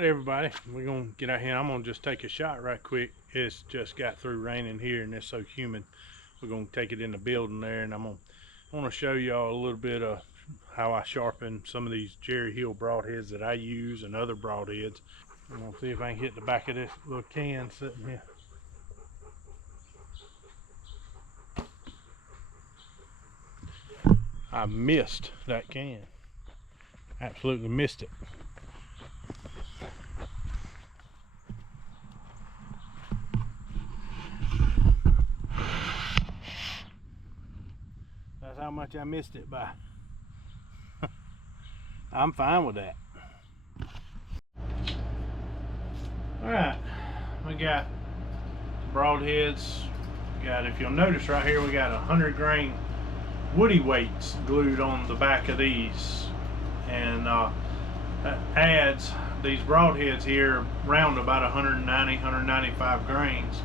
Alright everybody, we're gonna get out here. I'm gonna just take a shot right quick. It's just got through raining here and it's so humid. We're gonna take it in the building there, and I want to show y'all a little bit of how I sharpen some of these Jerry Hill broadheads that I use and other broadheads. I'm gonna see if I can hit the back of this little can sitting here. I missed that can. Absolutely missed it. That's how much I missed it by. I'm fine with that. Alright, we got broadheads. We got, if you'll notice right here, we got 100 grain woody weights glued on the back of these, and that adds these broadheads here round about 190, 195 grains,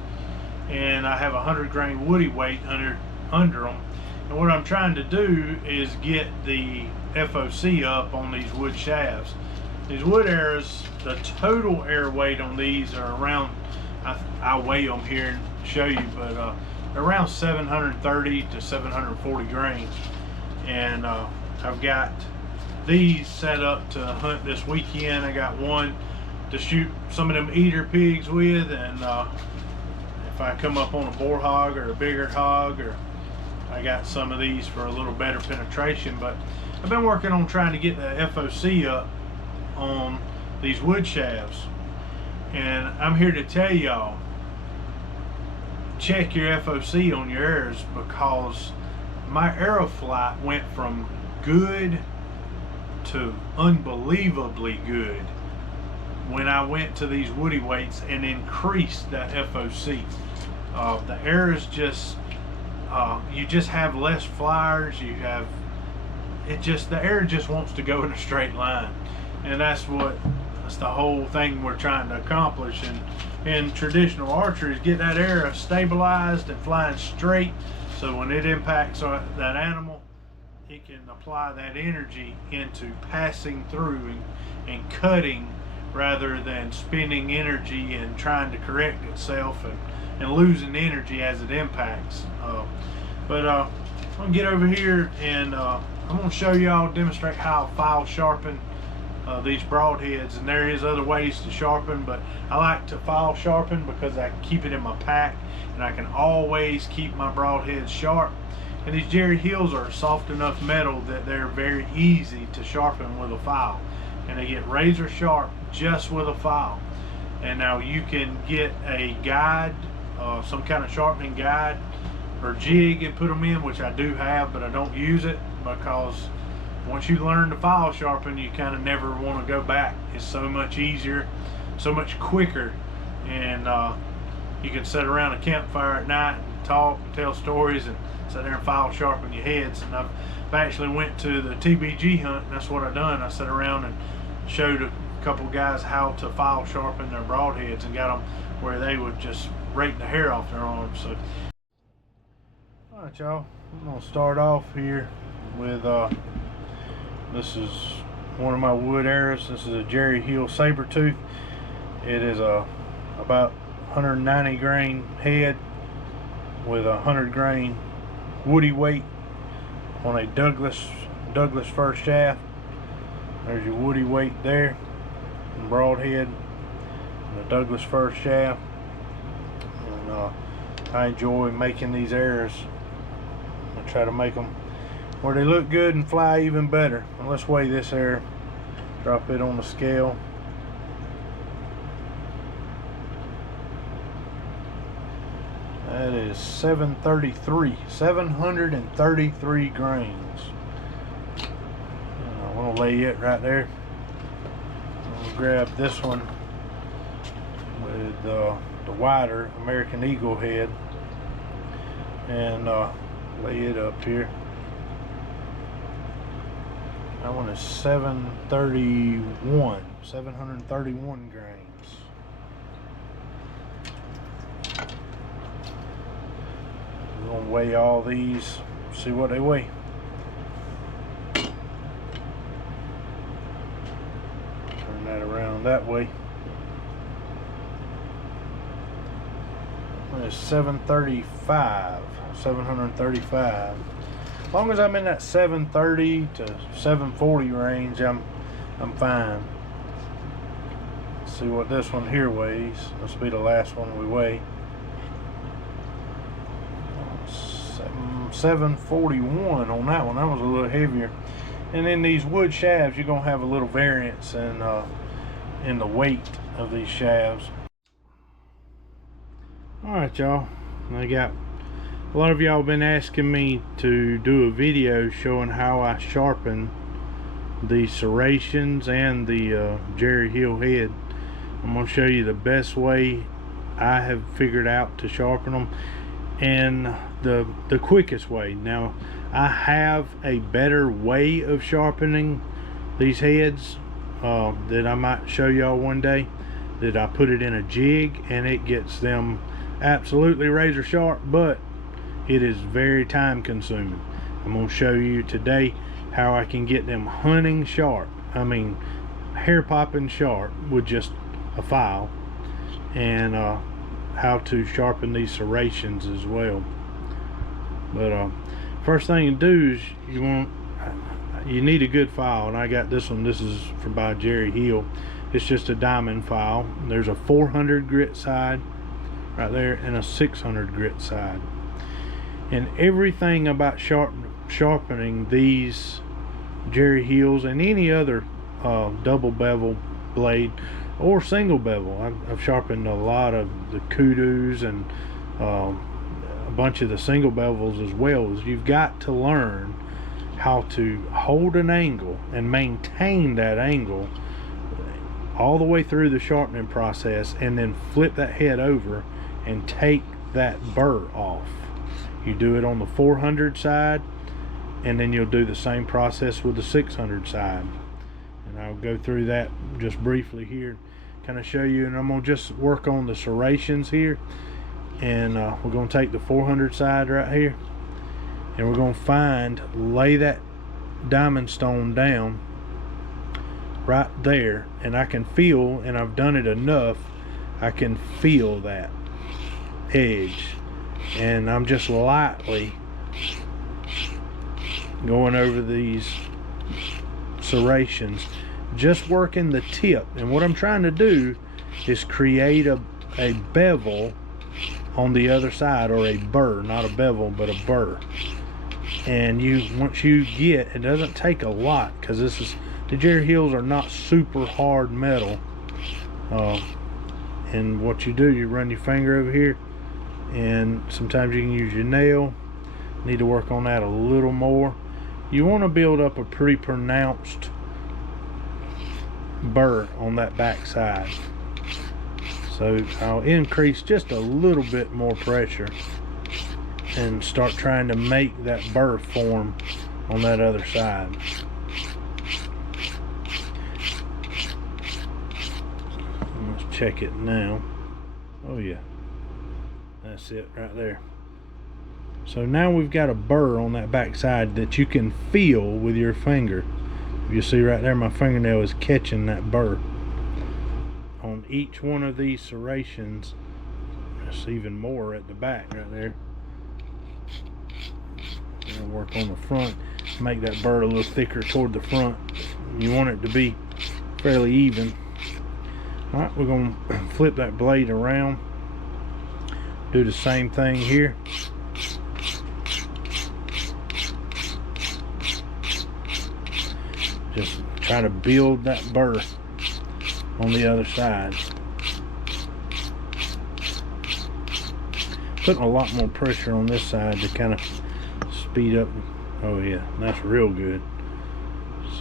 and I have 100 grain woody weight under them. And what I'm trying to do is get the FOC up on these wood shafts. These wood arrows, the total air weight on these are around, I'll weigh them here and show you, but around 730 to 740 grains. And I've got these set up to hunt this weekend. I got one to shoot some of them eater pigs with, and if I come up on a boar hog or a bigger hog, or I got some of these for a little better penetration. But I've been working on trying to get the FOC up on these wood shafts, and I'm here to tell y'all, check your FOC on your arrows, because my arrow flight went from good to unbelievably good when I went to these woody weights and increased that FOC. The arrows just you just have less flyers. You have the air just wants to go in a straight line, and that's the whole thing we're trying to accomplish in traditional archery, is get that arrow stabilized and flying straight, so when it impacts that animal, it can apply that energy into passing through and cutting, rather than spending energy and trying to correct itself and losing energy as it impacts. But I'm gonna get over here, and I'm gonna show y'all, demonstrate how I file sharpen these broadheads. And there is other ways to sharpen, but I like to file sharpen because I can keep it in my pack and I can always keep my broadheads sharp. And these Jerry Hills are soft enough metal that they're very easy to sharpen with a file, and they get razor sharp just with a file. And now you can get a guide, some kind of sharpening guide or jig, and put them in, which I do have, but I don't use it, because once you learn to file sharpen, you kind of never want to go back. It's so much easier, so much quicker, and you can sit around a campfire at night and talk and tell stories and sit there and file sharpen your heads. And I've actually went to the TBG hunt, and that's what I done. I sat around and showed a couple guys how to file sharpen their broadheads, and got them where they would just rake the hair off their arms. So, all right, y'all, I'm gonna start off here with this is one of my wood arrows. This is a Jerry Hill saber tooth. It is about 190 grain head with 100 grain woody weight on a Douglas first shaft. There's your woody weight there, and broadhead, and the Douglas first shaft. And I enjoy making these arrows. I try to make them where they look good and fly even better. Well, let's weigh this arrow. Drop it on the scale. That is 733 grains. I'm gonna lay it right there. I'm gonna grab this one with the wider American Eagle head, and lay it up here. That one is 731 grains. We're gonna weigh all these, see what they weigh. Turn that around that way. It's 735. 735. As long as I'm in that 730 to 740 range, I'm fine. Let's see what this one here weighs. This will be the last one we weigh. 741 on that one. That was a little heavier. And in these wood shafts, you're gonna have a little variance in the weight of these shafts. All right, y'all. I got a lot of y'all been asking me to do a video showing how I sharpen the serrations and the Jerry Hill head. I'm gonna show you the best way I have figured out to sharpen them and the quickest way. Now, I have a better way of sharpening these heads that I might show y'all one day, that I put it in a jig and it gets them absolutely razor sharp, but it is very time consuming. I'm going to show you today how I can get them hunting sharp, I mean hair popping sharp with just a file, and how to sharpen these serrations as well. But first thing you do is you need a good file, and I got this one. This is by Jerry Hill. It's just a diamond file. There's a 400 grit side right there and a 600 grit side, and everything about sharpening these Jerry Hills and any other double bevel blade or single bevel. I've sharpened a lot of the kudos and a bunch of the single bevels as well. As you've got to learn how to hold an angle and maintain that angle all the way through the sharpening process, and then flip that head over and take that burr off. You do it on the 400 side, and then you'll do the same process with the 600 side. And I'll go through that just briefly here, kind of show you. And I'm going to just work on the serrations here, and we're going to take the 400 side right here, and we're going to lay that diamond stone down right there, and I can feel, and I've done it enough, I can feel that edge, and I'm just lightly going over these serrations, just working the tip. And what I'm trying to do is create a bevel on the other side, or a burr, not a bevel but a burr. And once you get, it doesn't take a lot, because the Jerry Hills are not super hard metal, and what you do, you run your finger over here, and sometimes you can use your nail. Need to work on that a little more. You want to build up a pretty pronounced burr on that back side. So I'll increase just a little bit more pressure and start trying to make that burr form on that other side. Let's check it now. Oh yeah, that's it right there. So now we've got a burr on that back side that you can feel with your finger. You see right there, my fingernail is catching that burr on each one of these serrations. There's even more at the back right there. I'll work on the front, make that burr a little thicker toward the front. You want it to be fairly even. Alright, we're going to flip that blade around, do the same thing here. Just try to build that burr on the other side. Putting a lot more pressure on this side to kind of speed up. Oh yeah, that's real good.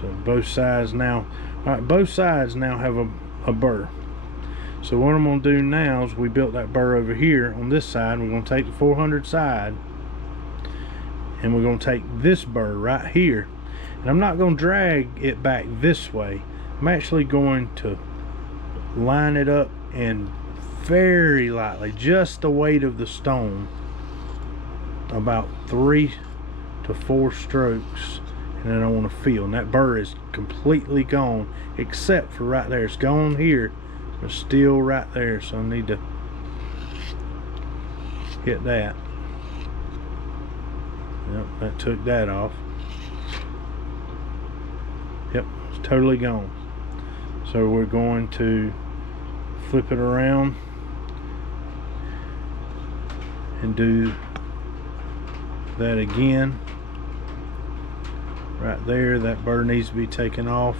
So both sides now, alright, both sides now have a burr. So what I'm going to do now is, we built that burr over here on this side. We're going to take the 400 side, and we're going to take this burr right here, and I'm not going to drag it back this way. I'm actually going to line it up, and very lightly, just the weight of the stone, about 3 to 4 strokes, and then I want to feel. And that burr is completely gone, except for right there. It's gone here, but still right there. So I need to hit that. Yep, that took that off. Yep, it's totally gone. So we're going to flip it around and do that again. Right there, that burr needs to be taken off.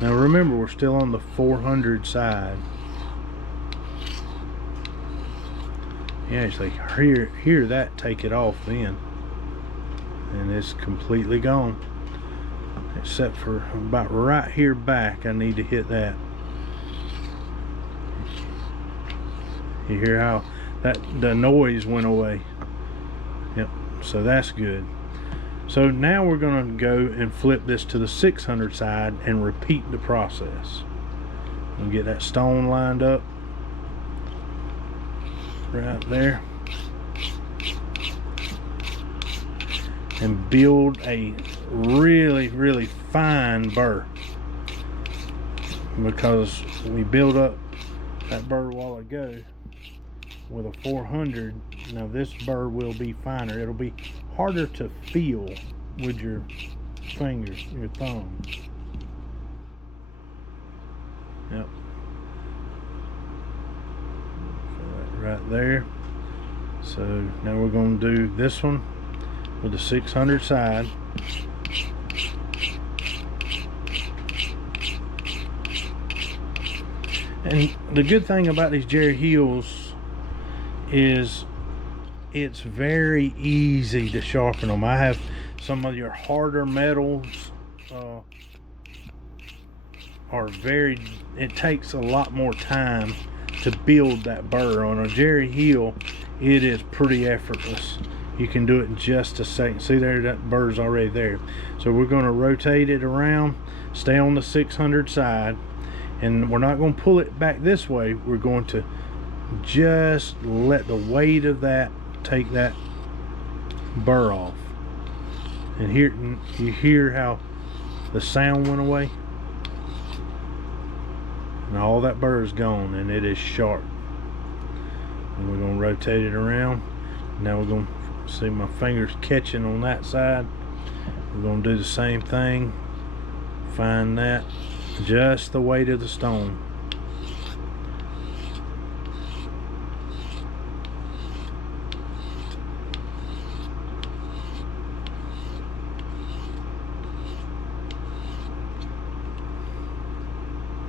Now remember, we're still on the 400 side. You actually hear that take it off then, and it's completely gone, except for about right here back. I need to hit that. You hear how the noise went away? Yep, so that's good. So now we're going to go and flip this to the 600 side and repeat the process. And get that stone lined up right there. And build a really, really fine burr. Because we built up that burr a while ago with a 400. Now this burr will be finer. It'll be harder to feel with your fingers, your thumb. Yep. Right there. So now we're going to do this one with the 600 side. And the good thing about these Jerry heels is it's very easy to sharpen them. I have some of your harder metals it takes a lot more time to build that burr. On a Jerry heel, it is pretty effortless. You can do it in just a second. See there, that burr's already there. So we're going to rotate it around, stay on the 600 side, and we're not going to pull it back this way. We're going to just let the weight of that take that burr off. And here you hear how the sound went away, and all that burr is gone, and it is sharp. And we're going to rotate it around. Now we're going to see my fingers catching on that side. We're going to do the same thing. Find that, just the weight of the stone.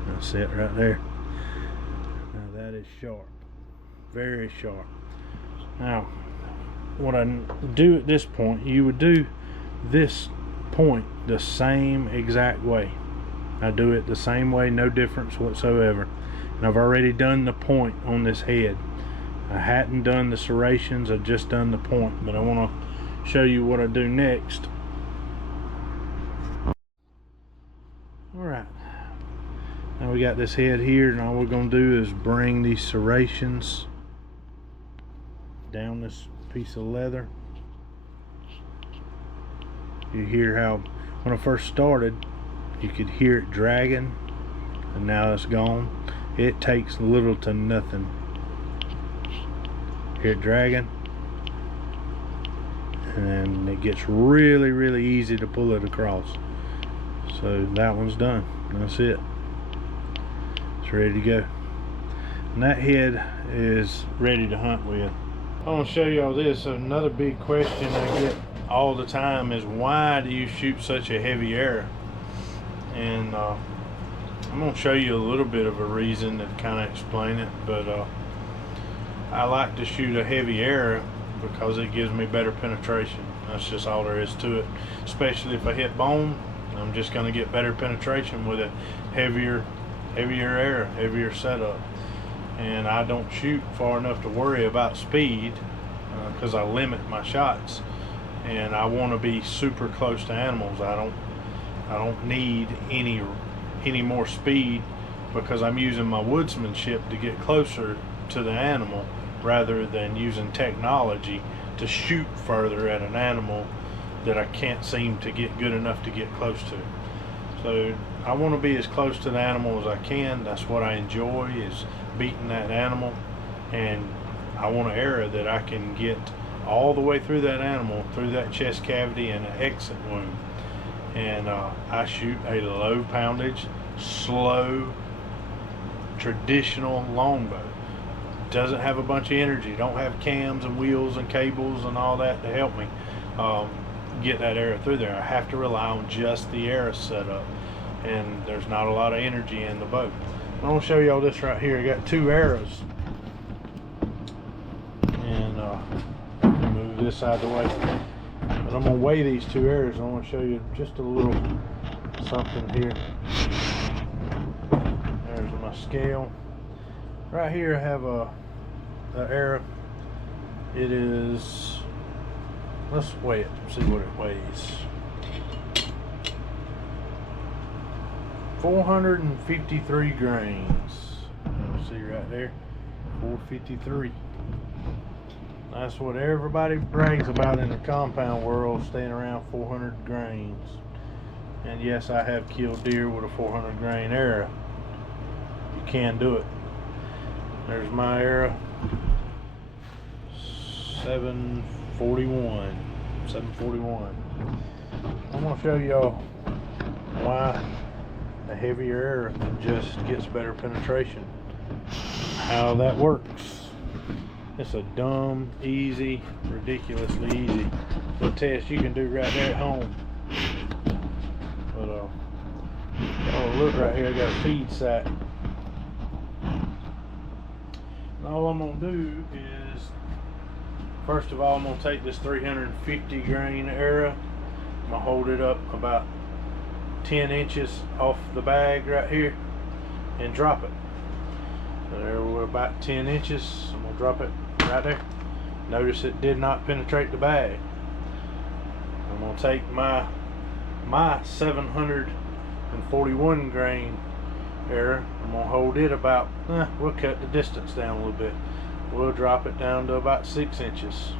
That's it right there. Now that is sharp, very sharp. Now what I do at this point, you would do this point the same exact way. I do it the same way, no difference whatsoever. And I've already done the point on this head. I hadn't done the serrations, I've just done the point, but I want to show you what I do next. Alright, now we got this head here, and all we're going to do is bring these serrations down this piece of leather. You hear how when I first started you could hear it dragging, and now it's gone. It takes little to nothing. Hear it dragging, and it gets really, really easy to pull it across. So that one's done. That's it. It's ready to go. And that head is ready to hunt with. I want to show you all this. Another big question I get all the time is, why do you shoot such a heavy arrow? And I'm going to show you a little bit of a reason to kind of explain it. But I like to shoot a heavy arrow because it gives me better penetration. That's just all there is to it. Especially if I hit bone, I'm just going to get better penetration with a heavier arrow, heavier setup. And I don't shoot far enough to worry about speed because I limit my shots, and I want to be super close to animals. I don't need any more speed, because I'm using my woodsmanship to get closer to the animal rather than using technology to shoot further at an animal that I can't seem to get good enough to get close to. So I want to be as close to the animal as I can. That's what I enjoy, is beating that animal. And I want an arrow that I can get all the way through that animal, through that chest cavity and an exit wound. And I shoot a low poundage, slow, traditional longbow. Doesn't have a bunch of energy, don't have cams and wheels and cables and all that to help me get that arrow through there. I have to rely on just the arrow setup, and there's not a lot of energy in the bow. I'm going to show you all this right here. I got 2 arrows, and move this out of the way. But I'm going to weigh these 2 arrows. I want to show you just a little something here. There's my scale. Right here I have a arrow. It is, let's weigh it, see what it weighs. 453 grains. You'll see right there, 453. That's what everybody brags about in the compound world, staying around 400 grains. And yes, I have killed deer with a 400 grain arrow. You can do it. There's my arrow, 741. I'm going to show y'all why a heavier arrow just gets better penetration. How that works. It's a dumb, easy, ridiculously easy little test you can do right there at home. But oh, look right here, I got a feed sack. And all I'm going to do is, first of all, I'm going to take this 350 grain arrow. I'm going to hold it up about 10 inches off the bag right here and drop it. So there we're about 10 inches. I'm going to drop it right there. Notice it did not penetrate the bag. I'm going to take my 741 grain arrow. I'm going to hold it about, we'll cut the distance down a little bit. We'll drop it down to about 6 inches.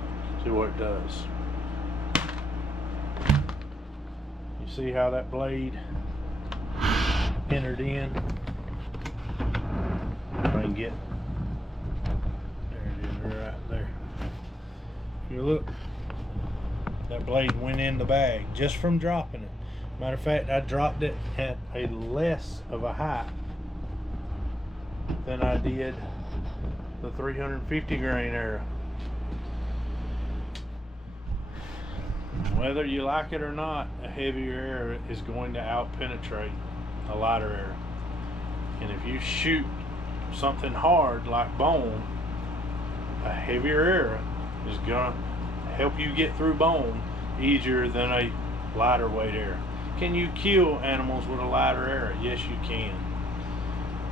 See what it does. You see how that blade entered in? If I can get, there it is right there. If you look, that blade went in the bag just from dropping it. Matter of fact, I dropped it at a less of a height than I did the 350 grain arrow. Whether you like it or not, a heavier arrow is going to out penetrate a lighter arrow. And if you shoot something hard like bone, a heavier arrow is gonna help you get through bone easier than a lighter weight arrow. Can you kill animals with a lighter arrow? Yes, you can.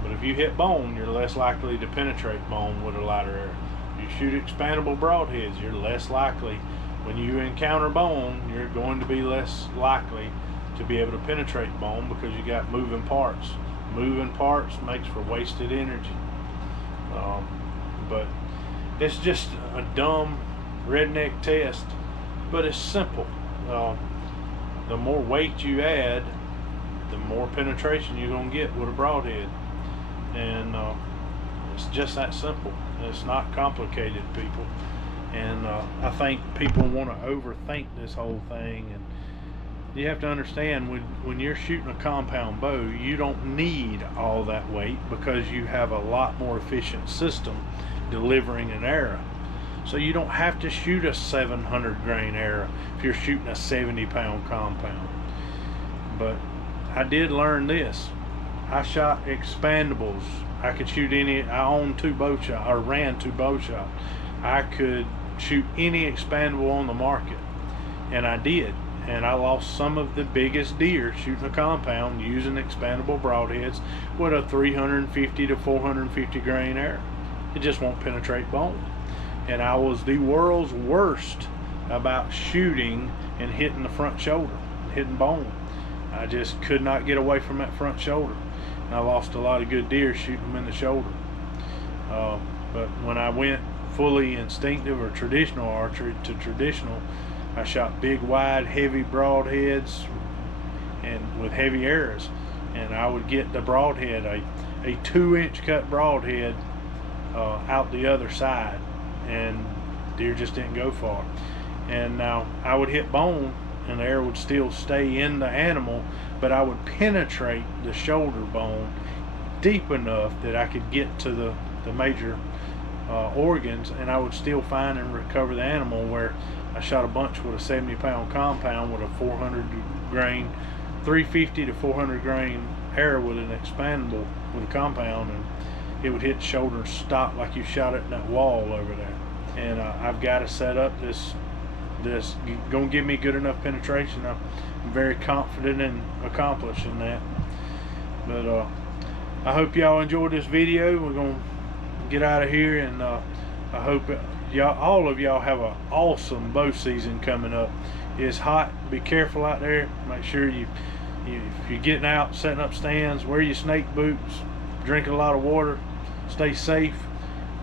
But if you hit bone, you're less likely to penetrate bone with a lighter arrow. If you shoot expandable broadheads, you're less likely. When you encounter bone, you're going to be less likely to be able to penetrate bone because you got moving parts. Moving parts makes for wasted energy. But it's just a dumb redneck test, but it's simple. The more weight you add, the more penetration you're going to get with a broadhead. And it's just that simple. It's not complicated, people. And I think people want to overthink this whole thing. And you have to understand, when you're shooting a compound bow, you don't need all that weight because you have a lot more efficient system delivering an arrow. So you don't have to shoot a 700 grain arrow if you're shooting a 70-pound compound. But I did learn this. I shot expandables. I could shoot any. I owned 2 bow shops, or ran 2 bow shops. I could shoot any expandable on the market, and I did. And I lost some of the biggest deer shooting a compound using expandable broadheads with a 350 to 450 grain arrow. It just won't penetrate bone. And I was the world's worst about shooting and hitting the front shoulder, hitting bone. I just could not get away from that front shoulder. And I lost a lot of good deer shooting them in the shoulder. But when I went fully instinctive or traditional archery to traditional, I shot big, wide, heavy broadheads and with heavy arrows. And I would get the broadhead, a 2-inch cut broadhead out the other side. and deer just didn't go far. And now I would hit bone and the arrow would still stay in the animal, but I would penetrate the shoulder bone deep enough that I could get to the major organs, and I would still find and recover the animal. Where I shot a bunch with a 70-pound compound with a 400 grain, 350 to 400 grain arrow with an expandable with a compound, and it would hit the shoulder and stop like you shot it in that wall over there. And I've got to set up this gonna give me good enough penetration. I'm very confident in accomplishing that. But I hope y'all enjoyed this video. We're gonna get out of here, and I hope all of y'all have an awesome bow season coming up. It's hot. Be careful out there. Make sure if you're getting out, setting up stands, wear your snake boots, drink a lot of water, stay safe,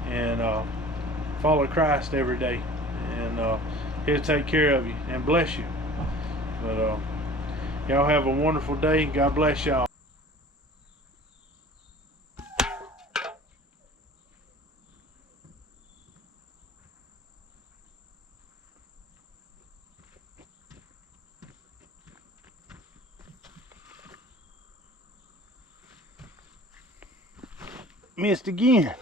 and follow Christ every day, and He'll take care of you and bless you. But y'all have a wonderful day. God bless y'all. Missed again.